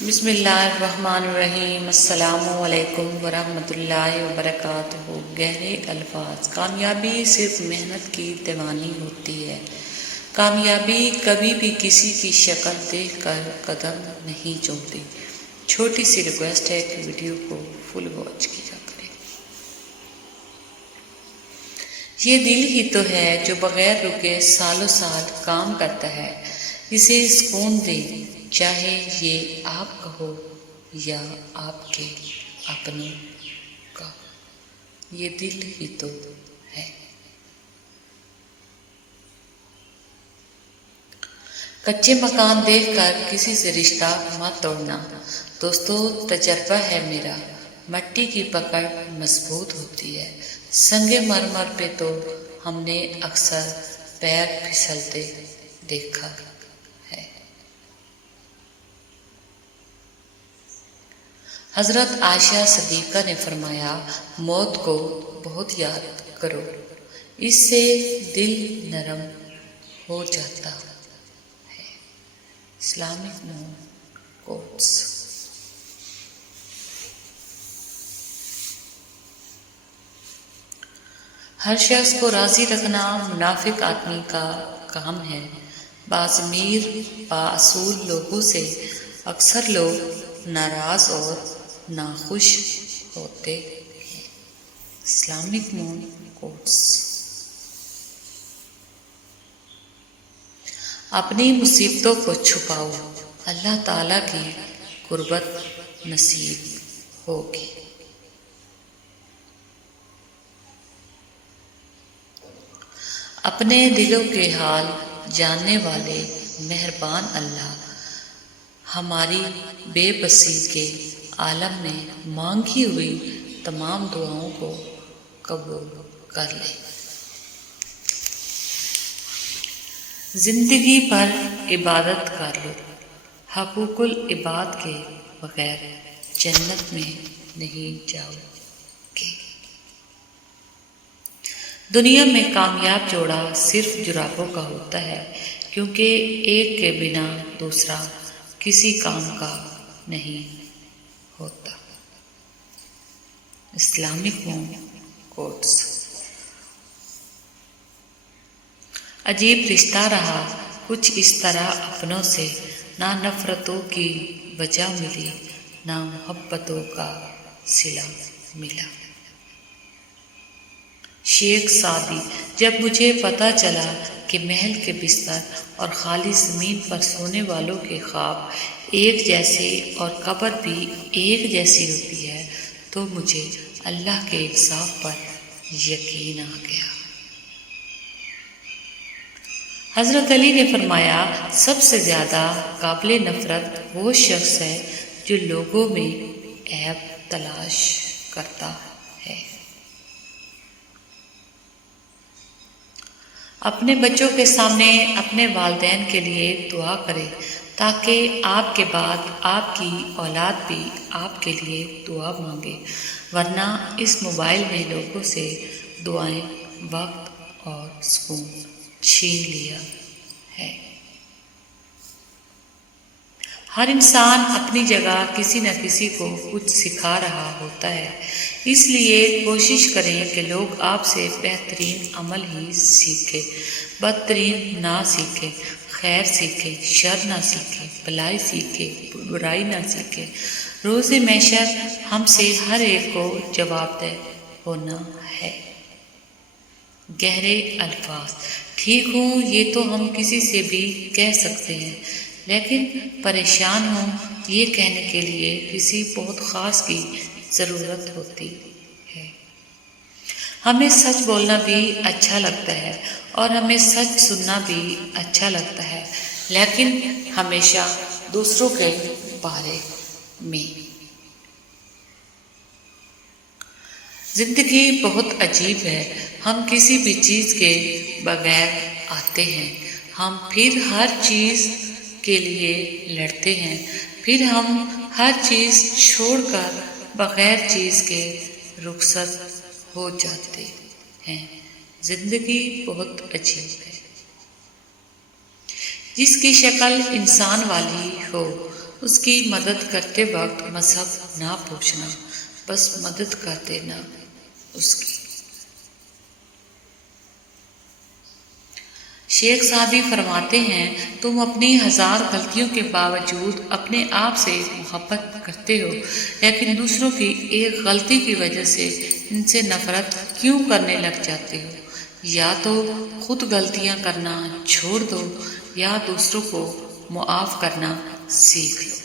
بسم اللہ الرحمن الرحیم۔ السلام علیکم ورحمۃ اللہ وبرکاتہ۔ گہرے الفاظ۔ کامیابی صرف محنت کی دیوانی ہوتی ہے۔ کامیابی کبھی بھی کسی کی شکل دیکھ کر قدم نہیں چومتی۔ چھوٹی سی ریکویسٹ ہے کہ ویڈیو کو فل واچ کیا کریں۔ یہ دل ہی تو ہے جو بغیر رکے سالوں سال کام کرتا ہے۔ اسے سکون دے، چاہے یہ آپ کا ہو یا آپ کے اپنوں کا۔ یہ دل ہی تو ہے۔ کچے مکان دیکھ کر کسی سے رشتہ مت توڑنا۔ دوستو، تجربہ ہے میرا، مٹی کی پکڑ مضبوط ہوتی ہے۔ سنگ مرمر پہ تو ہم نے اکثر پیر پھسلتے دیکھا ہے۔ حضرت عائشہ صدیقہ نے فرمایا، موت کو بہت یاد کرو، اس سے دل نرم ہو جاتا ہے۔ Islamic quotes. ہر شخص کو راضی رکھنا منافق آدمی کا کام ہے۔ بعض امیر بااصول لوگوں سے اکثر لوگ ناراض اور ناخوش ہوتے ہیں۔ Islamic quotes. اپنی مصیبتوں کو چھپاؤ، اللہ تعالیٰ کی قربت نصیب ہوگی۔ اپنے دلوں کے حال جاننے والے مہربان اللہ ہماری بے بسی کے عالم میں مانگی ہوئی تمام دعاؤں کو قبول کر لے۔ زندگی بھر عبادت کر لو، حقوق العباد کے بغیر جنت میں نہیں جاؤ گے۔ دنیا میں کامیاب جوڑا صرف جرابوں کا ہوتا ہے، کیونکہ ایک کے بنا دوسرا کسی کام کا نہیں ہوتا۔ Islamic quotes. عجیب رشتہ رہا کچھ اس طرح اپنوں سے، نہ نفرتوں کی وجہ ملی، نہ محبتوں کا صلہ ملا۔ شیخ سعدی۔ جب مجھے پتہ چلا کہ محل کے بستر اور خالی زمین پر سونے والوں کے خواب ایک جیسے اور قبر بھی ایک جیسی ہوتی ہے، تو مجھے اللہ کے انصاف پر یقین آ گیا۔ حضرت علی نے فرمایا، سب سے زیادہ قابل نفرت وہ شخص ہے جو لوگوں میں عیب تلاش کرتا ہے۔ اپنے بچوں کے سامنے اپنے والدین کے لیے دعا کریں، تاکہ آپ کے بعد آپ کی اولاد بھی آپ کے لیے دعا مانگے، ورنہ اس موبائل نے لوگوں سے دعائیں، وقت اور سکون چھین لیا ہے۔ ہر انسان اپنی جگہ کسی نہ کسی کو کچھ سکھا رہا ہوتا ہے، اس لیے کوشش کریں کہ لوگ آپ سے بہترین عمل ہی سیکھیں، بدترین نہ سیکھیں، خیر سیکھیں، شر نہ سیکھیں، بھلائی سیکھیں، برائی نہ سیکھیں۔ روز محشر ہم سے ہر ایک کو جواب دہ ہونا ہے۔ گہرے الفاظ۔ ٹھیک ہوں، یہ تو ہم کسی سے بھی کہہ سکتے ہیں، لیکن پریشان ہوں یہ کہنے کے لیے کسی بہت خاص کی ضرورت ہوتی ہے۔ ہمیں سچ بولنا بھی اچھا لگتا ہے اور ہمیں سچ سننا بھی اچھا لگتا ہے، لیکن ہمیشہ دوسروں کے بارے میں۔ زندگی بہت عجیب ہے، ہم کسی بھی چیز کے بغیر آتے ہیں، ہم پھر ہر چیز کے لیے لڑتے ہیں، پھر ہم ہر چیز چھوڑ کر بغیر چیز کے رخصت ہو جاتے ہیں۔ زندگی بہت عجیب ہے۔ جس کی شکل انسان والی ہو اس کی مدد کرتے وقت مذہب نہ پوچھنا، بس مدد کر دینا اس کی۔ شیخ سعدی فرماتے ہیں، تم اپنی 1000 غلطیوں کے باوجود اپنے آپ سے محبت کرتے ہو، لیکن دوسروں کی ایک غلطی کی وجہ سے ان سے نفرت کیوں کرنے لگ جاتے ہو؟ یا تو خود غلطیاں کرنا چھوڑ دو یا دوسروں کو معاف کرنا سیکھ لو۔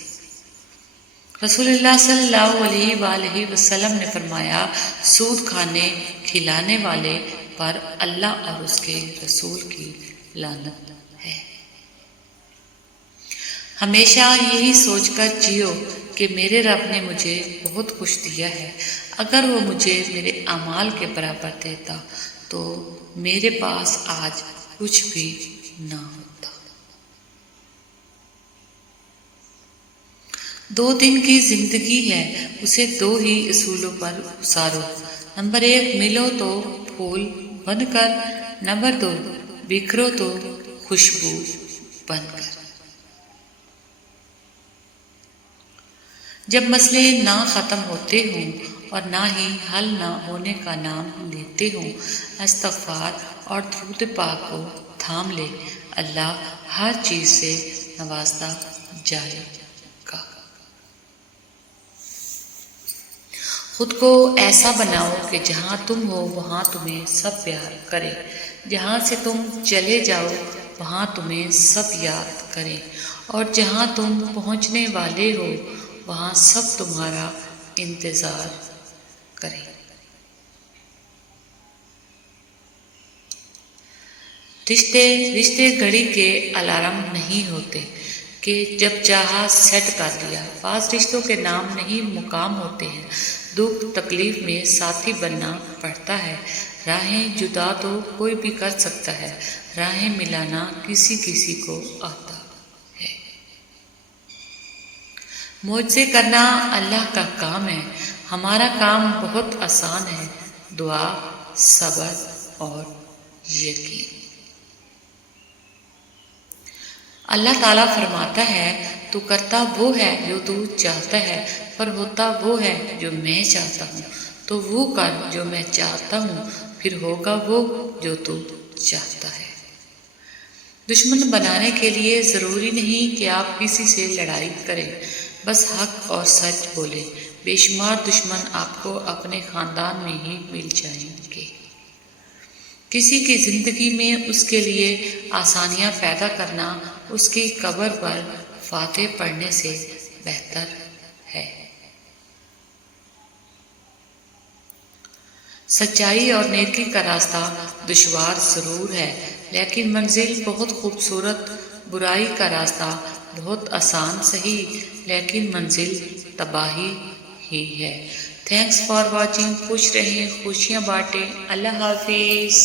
رسول اللہ صلی اللہ علیہ وآلہ وسلم نے فرمایا، سود کھانے کھلانے والے پر اللہ اور اس کے رسول کی لعنت ہے۔ ہمیشہ یہی سوچ کر جیو کہ میرے رب نے مجھے بہت کچھ دیا ہے، اگر وہ مجھے میرے اعمال کے برابر دیتا تو میرے پاس آج کچھ بھی نہ ہوتا۔ 2 دن کی زندگی ہے، اسے 2 ہی اصولوں پر گزارو۔ نمبر 1، ملو تو پھول بن کر، نمبر 2، بکھرو تو خوشبو بن کر۔ جب مسئلے نہ ختم ہوتے ہوں اور نہ ہی حل نہ ہونے کا نام لیتے ہوں، استغفار اور درود پاک کو تھام لے، اللہ ہر چیز سے نوازتا جائے گا۔ خود کو ایسا بناؤ کہ جہاں تم ہو وہاں تمہیں سب پیار کرے، جہاں سے تم چلے جاؤ وہاں تمہیں سب یاد کریں، اور جہاں تم پہنچنے والے ہو وہاں سب تمہارا انتظار کریں۔ رشتے گھڑی کے الارم نہیں ہوتے کہ جب چاہا سیٹ کر دیا۔ بعض رشتوں کے نام نہیں مقام ہوتے ہیں، دکھ تکلیف میں ساتھی بننا پڑتا ہے۔ راہیں جدا تو کوئی بھی کر سکتا ہے، راہیں ملانا کسی کسی کو آتا ہے۔ معجزے کرنا اللہ کا کام ہے، ہمارا کام بہت آسان ہے، دعا، صبر اور یقین۔ اللہ تعالیٰ فرماتا ہے، تو کرتا وہ ہے جو تو چاہتا ہے، پر ہوتا وہ ہے جو میں چاہتا ہوں، تو وہ کر جو میں چاہتا ہوں، پھر ہوگا وہ جو تو چاہتا ہے۔ دشمن بنانے کے لیے ضروری نہیں کہ آپ کسی سے لڑائی کریں، بس حق اور سچ بولیں۔ بے شمار دشمن آپ کو اپنے خاندان میں ہی مل جائیں گے۔ کسی کی زندگی میں اس کے لیے آسانیاں پیدا کرنا اس کی قبر پر فاتح پڑھنے سے بہتر ہے۔ سچائی اور نیکی کا راستہ دشوار ضرور ہے، لیکن منزل بہت خوبصورت۔ برائی کا راستہ بہت آسان سہی، لیکن منزل تباہی ہی ہے۔ Thanks for watching. خوش رہیں، خوشیاں بانٹیں۔ اللہ حافظ۔